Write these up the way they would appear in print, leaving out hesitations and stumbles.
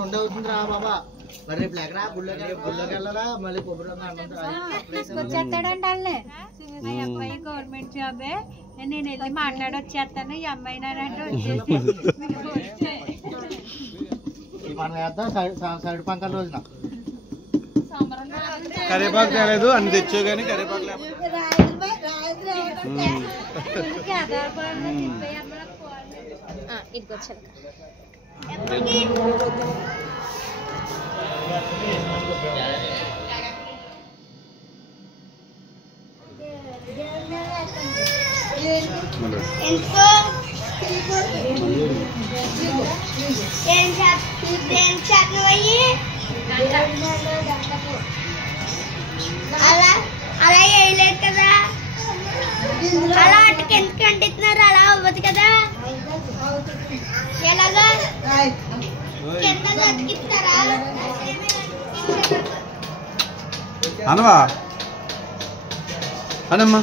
రెండు అవుతుంది రా బాబా. మరి రేపు ఎక్కడ గుళ్ళకి వెళ్ళరా మళ్ళీ కొబ్బరి వచ్చేస్తాడండి వాళ్ళే. ఈ అబ్బాయి గవర్నమెంట్ జాబే, నేను వెళ్ళి మాట్లాడొచ్చేస్తాను ఈ అమ్మాయి అంటే వచ్చేసి మనం వేద్దాం సైడ్ పంకల రోజున. కరేపాకు తేలేదు అన్ని తెచ్చు కానీ కరేపాకు అలా అలా వేయలేదు కదా, అలా అటుకి ఎందుకు అంటున్నారు, అలా అవ్వదు కదా. ఎలాగా కింద అతికిస్తారా అనవా అనమ్మా.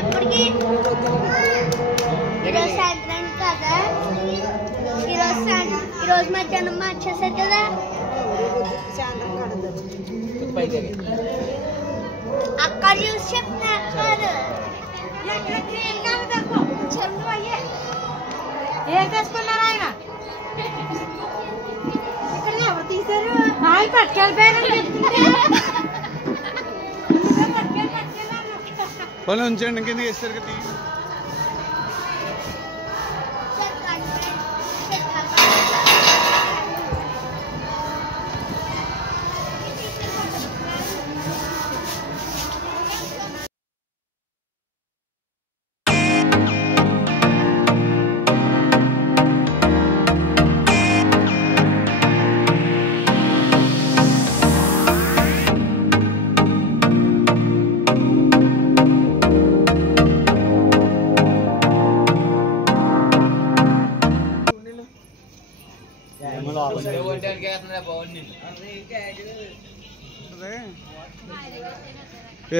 ఎప్పటికి ఈరోజు సాయంత్రం కదా, ఈరోజు మధ్యాహ్నం మార్చేసారు కదా. అక్కడ చూసి చెప్తున్నారు ఏం తీసుకున్నారు ఆయన ఇక్కడ ఎవరు తీశారు? ఆయన పట్టుకెళ్ళిపోయారని పని ఉంచండి ఇంకెందుకు వేస్తారు కదా.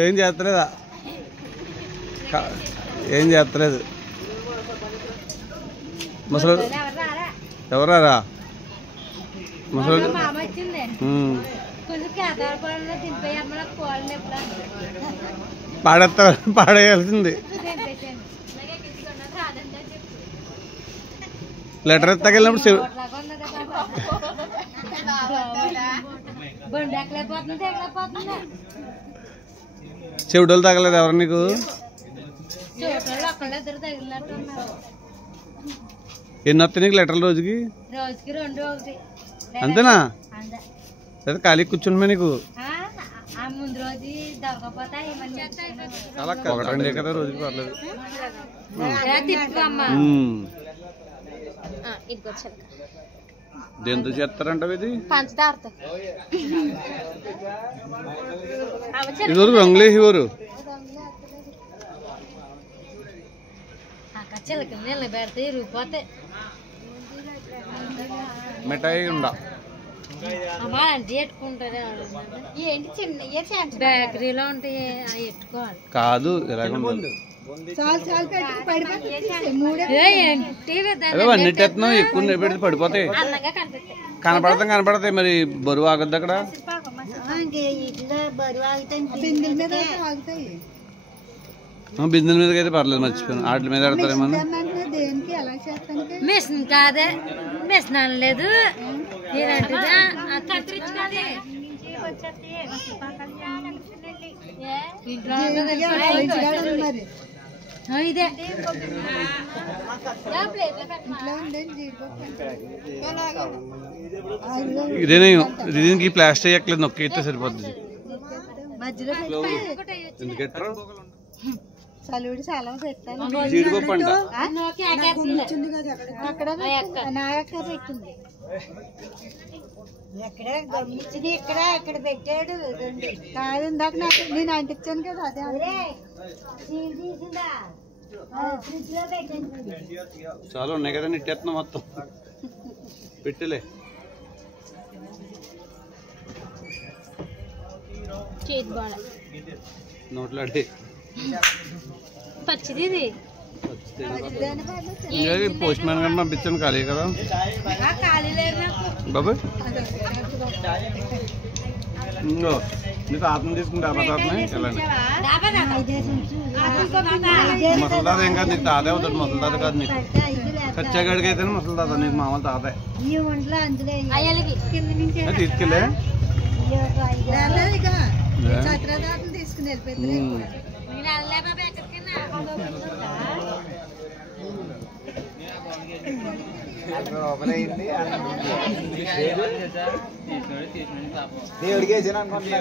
ఏం చేస్తలేదా? ఏం చేస్తలేదు. ముసలు ఎవరారా? ముసలు పాడేయాల్సింది. లెటర్ ఎత్తకెళ్ళినప్పుడు చెవిటోళ్ళు తగలేదు ఎవరు నీకు? ఎన్ని వస్తాయి నీకు లెటర్లు రోజుకి? అంతేనా? లేదా ఖాళీ కూర్చుంటే నీకు ఒకటి రెండే కదా రోజుకి? పర్లేదు. దేంతో చేస్తారంట ఇది? ఇదివరకు రంగులు వేసేవారు. మిఠాయి ఉండా బేకరీలో ఉంటాయి ఎట్టుకోవాలి కాదు, ఎలాగ అన్నిటెత్తున్నావు ఎక్కువ పెడితే పడిపోతాయి. కనపడతాయి మరి బరువు ఆగద్దు అక్కడ. బిందెల మీదకి అయితే పర్లేదు, మర్చిపోయాను. వాటి మీద ఆడతారేమో. మిషన్ కాదే, మిషన్ అనలేదు. ఇదే ఇదేనే దీనికి ప్లాస్టిక్ ఎక్కలేదు, నొక్కితే సరిపోతుంది. జీడిపప్పు అంట ఇక్కడ పెట్టాడు కాదు. ఇందాక నేను అంటించాను కదా, అదే చాలా ఉన్నాయి కదా, నిట్టేస్తున్నాం మొత్తం. పెట్టలే చేతి బాగా నోట్లో అడి పచ్చిది ఇది పోస్ట్ మ్యాన్ గారిని పంపించాను ఖాళీ కదా ఖాళీ లేదు బాబు ఇంకో నీకు ఆత్మ తీసుకుని డాబా తాతని వెళ్ళండి ముసలి తాత ఏం కాదు నీకు తాతే అవుతాడు ముసలి తాత కాదు నీకు సత్యాగడికి అయితేనే ముసలి తాత నీకు మామూలు తాతే తీసుకెళ్ళే తీసుకుని దేవుడికి వేసిన అనుకుంటున్నా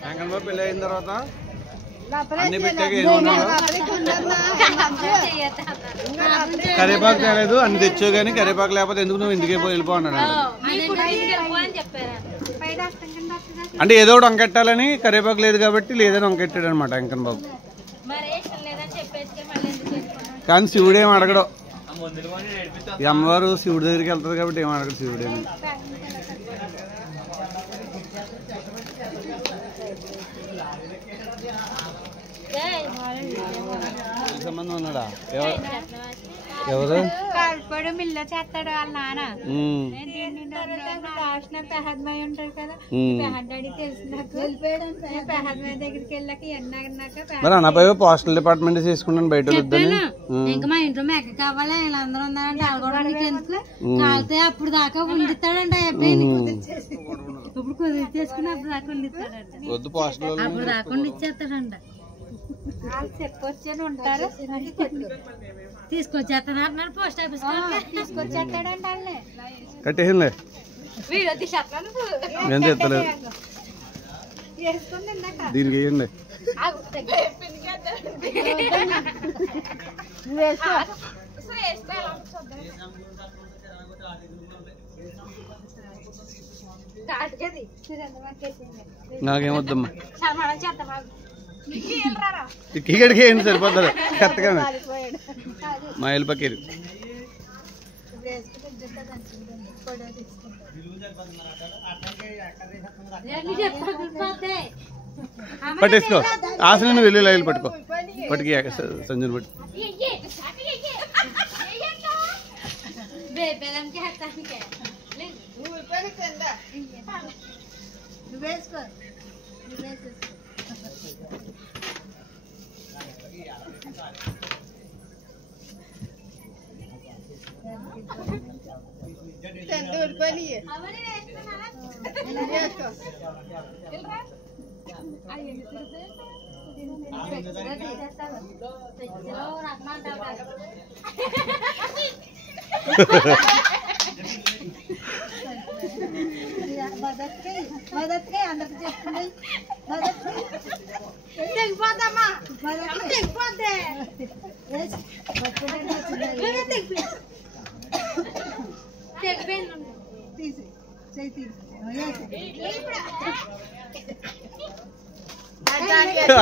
వెంకన్న పెళ్ళి అయిన తర్వాత అన్ని పెట్టాక ఏం ఉన్నాడు కరివేపాకు తేలేదు అన్ని తెచ్చావు కానీ కరివేపాకు లేకపోతే ఎందుకు నువ్వు ఇంటికి వెళ్ళిపో అన్నాడు అంటే ఏదో ఒకటి వంకెట్టాలని కరివేపాకు లేదు కాబట్టి లేదని వంకెట్టాడు అనమాట వెంకన్న బాబు కానీ శివుడు ఏం అడగడు ఈ అమ్మవారు శివుడి దగ్గరికి వెళ్తుంది కాబట్టి ఏం అడగడు శివుడేమి సంబంధం ఉన్నాడా ఎవరు కలపడు మిల్ల చేస్తాడు వాళ్ళ నాన్న పెహద్మాయి ఉంటాడు కదా పెహడ్డాడి తెలిసినాక పెహద్మాయి దగ్గరికి వెళ్ళాక ఎన్నాక మరి అన్నపై పోస్టల్ డిపార్ట్మెంట్ చేసుకున్నాను బయట ఇంకా మా ఇంట్లో మెక్క కావాలి వీళ్ళందరూ ఉన్నారంటే ఆడుకోవడానికి ఎందుకు కాలితే అప్పుడు దాకా ఉండిస్తాడంట ఇప్పుడు కుదిర్చేసుకుని అప్పుడు దాకా ఉండిస్తాడంట వద్దు పోస్టల్ అప్పుడు దాకా ఉండిచ్చేస్తాడంట చెప్పొచ్చాను ఉంటారు తీసుకొచ్చేస్తాను అంటున్నాడు పోస్ట్ ఆఫీస్ తీసుకొచ్చేస్తాడంట వాళ్ళే కట్టేసిందే ఎంత ఎత్తలేదు దీనికి వేయండి నాకేమొద్దమ్మా ఇక్కడికి ఏంటి సరిపోతుంది కరెక్ట్గా మా ఇల్లు పక్కేరు పట్టేసుకో ఆశని నువ్వు వెళ్ళి లైలు పట్టుకో పట్టుకి సంజయ్ పట్టు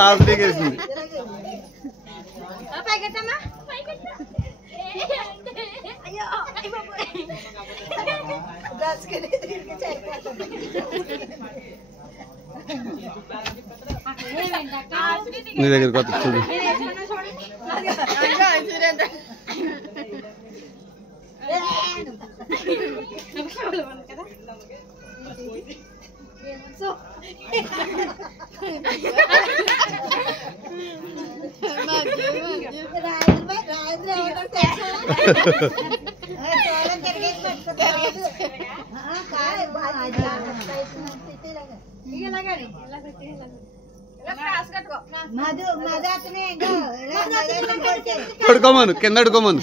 ఆఫ్రికేసింది నీ దగ్గర కొత్త చూడు పడుకోమను కింద అడుకోమను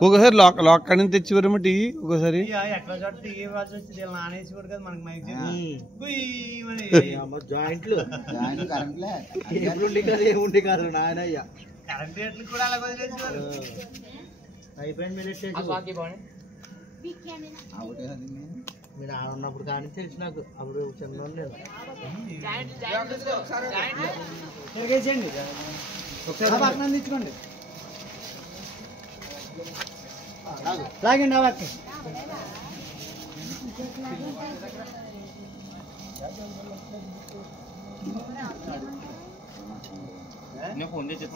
ఒకసారి లాక్ కాడి తెచ్చివరమ్మ టీ ఒకసారి జాయింట్లు కరెంట్లే ఏముండి కాదు నాయనయ్య అయిపోయింది మీరు మీరు ఆడున్నప్పుడు కానీ తెలుసు నాకు అప్పుడు చిన్న నేను ఒకసారి పక్కన తెచ్చుకోండి లాగండి అవన్నీ ఫోన్ చేసి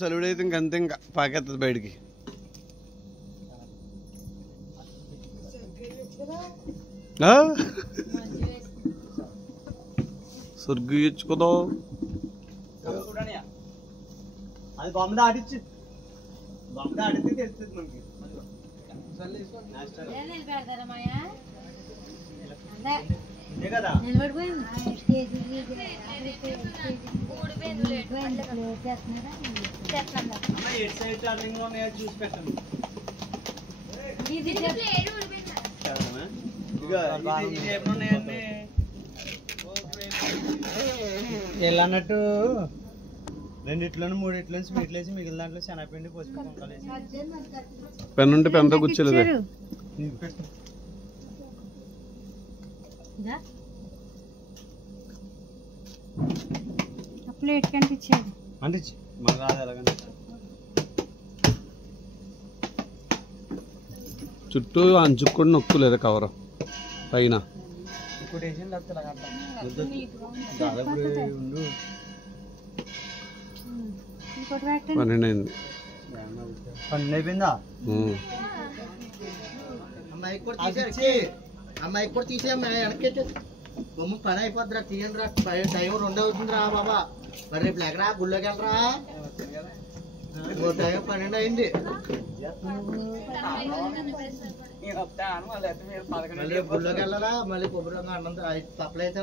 సలుడు అయితే ఇంకంతే, ఇంకా పాకెత్తది బయటికి. సొర్గు ఇచ్చుకోదో అది బొమ్మ దాటిచ్చు, బొమ్మ దాటితే తెలుస్తుంది మనకి. కదా చూసి పెట్టండి. ఎలా అన్నట్టు రెండిట్లోనూ మూడిట్లో స్వీట్లు వేసి మిగిలిన దాంట్లో శనగపిండి పోసి పెన్ ఉంటే పెన్తో కూర్చోలేదు. ప్లేట్ కనిపించాడు అంటే మన రాదు ఎలాగంటే చుట్టూ అంచుకొని నొక్కులేదు కవర్ పైన. పన్నెండు అయింది. 12 అయిపోయిందా? అమ్మాయి కూడా తీసే వెనక్కి బొమ్మ పని అయిపోద్దిరా, తీయండి రా, టైం 2 అవుతుందిరా బాబా. మరి రేపు లేకరా గుళ్ళోకి వెళ్ళరా, టైం 12 అయింది. మళ్ళీ గుళ్ళోకి వెళ్ళాలా, మళ్ళీ కొబ్బరి అన్నం సప్లై అయితే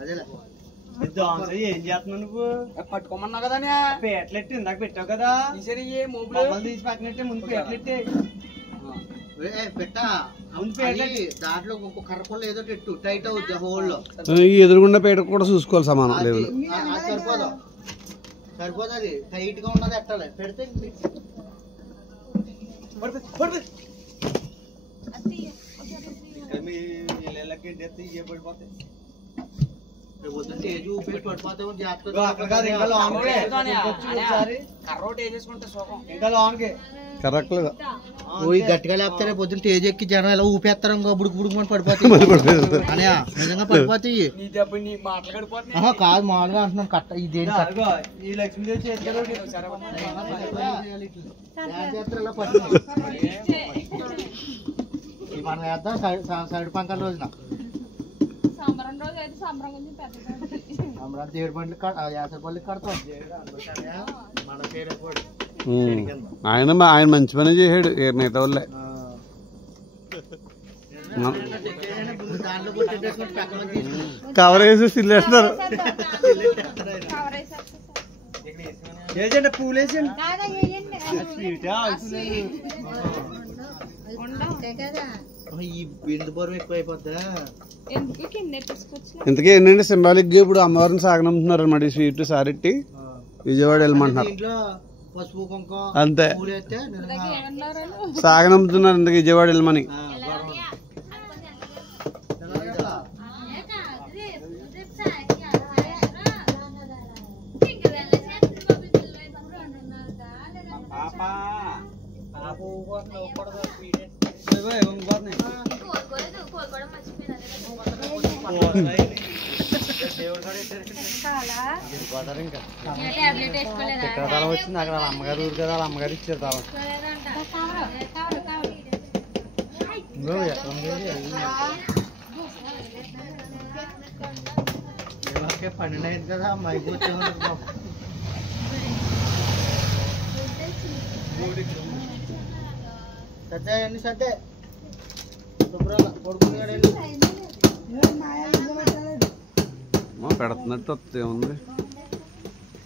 అదేలే. ఏం చేస్తున్నావు నువ్వు? పట్టుకోమన్నావు కదా పేట్లెట్టి ఇందాక పెట్టావు కదా, తీసి పక్కనట్టే ముందు పేట్లెట్టి పెట్టా. దాంట్లో ఇంకో కర్రపొల్ల ఏదో పెట్టు, టైట్ అవుద్ది హోల్లో. ఎదురుగుండా పేట కూడా చూసుకోవాలి సమానం లేదు. సరిపోదు సరిపోదు, అది టైట్ గా ఉన్నది ఎట్టాలి పెడితే పడిపోతాయి. గట్టిగా లేకపోతే పొద్దున్న స్టేజ్ ఎక్కి జనం ఎలా ఊపేస్తారు, ఇంకో బుడుకు బుడుకు పడిపోతాయి. నిజంగా పడిపోతాయి. కాదు మామూలుగా అంటున్నాను, కట్ట ఇదేం ఈ లక్ష్మీదేవి చేస్తారు మనం వేద్దాం సైడ్ పంకాల రోజున. సంబరాలు 7 బండ్లు 50 పళ్ళకి కడతాం. ఆయన మంచి పని చేసాడు మిగతా వాళ్ళే. కవర్ వేసి సిల్లేస్తారు. పూలేసండి ఈ బిందు బరువు ఎక్కువ అయిపోద్దా. ఇంతకీ ఏంటంటే సింబాలిక్ గా ఇప్పుడు అమ్మవారిని సాగనంటున్నారు అన్నమాట. స్వీట్ సారెట్టి విజయవాడ వెళ్ళమంటున్నారు. పసుపు కుంకుమ అంతే పూలు వేస్తే నిజంగా సాగనంపుతున్నారు ఇంతకు విజయవాడ వెళ్ళమని. వచ్చింది అక్కడ అమ్మగారు ఊరు కదా, అమ్మగారు ఇచ్చారు తాళం. ఇలాగే 12 అయింది కదా, అమ్మాయి సద్దే అన్ని సద్దే శుభ్రంగా కొడుకుని పెడుతున్నట్టు వస్తే ఉంది,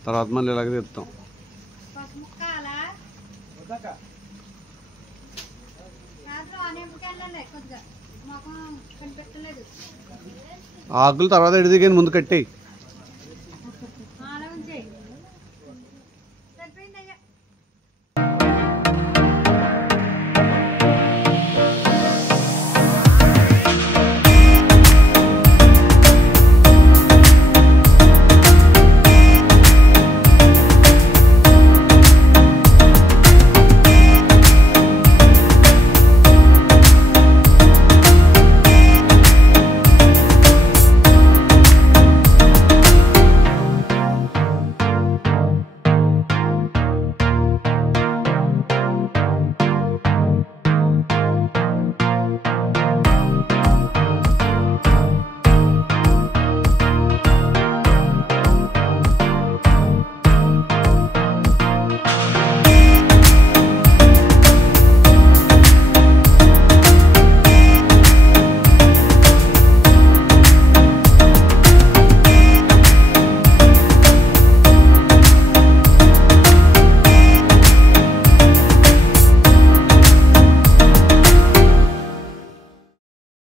తర్వాత మళ్ళీ ఇలాగ తెస్తాం. ఆకులు తర్వాత ఎడిది కానీ ముందు కట్టేయి.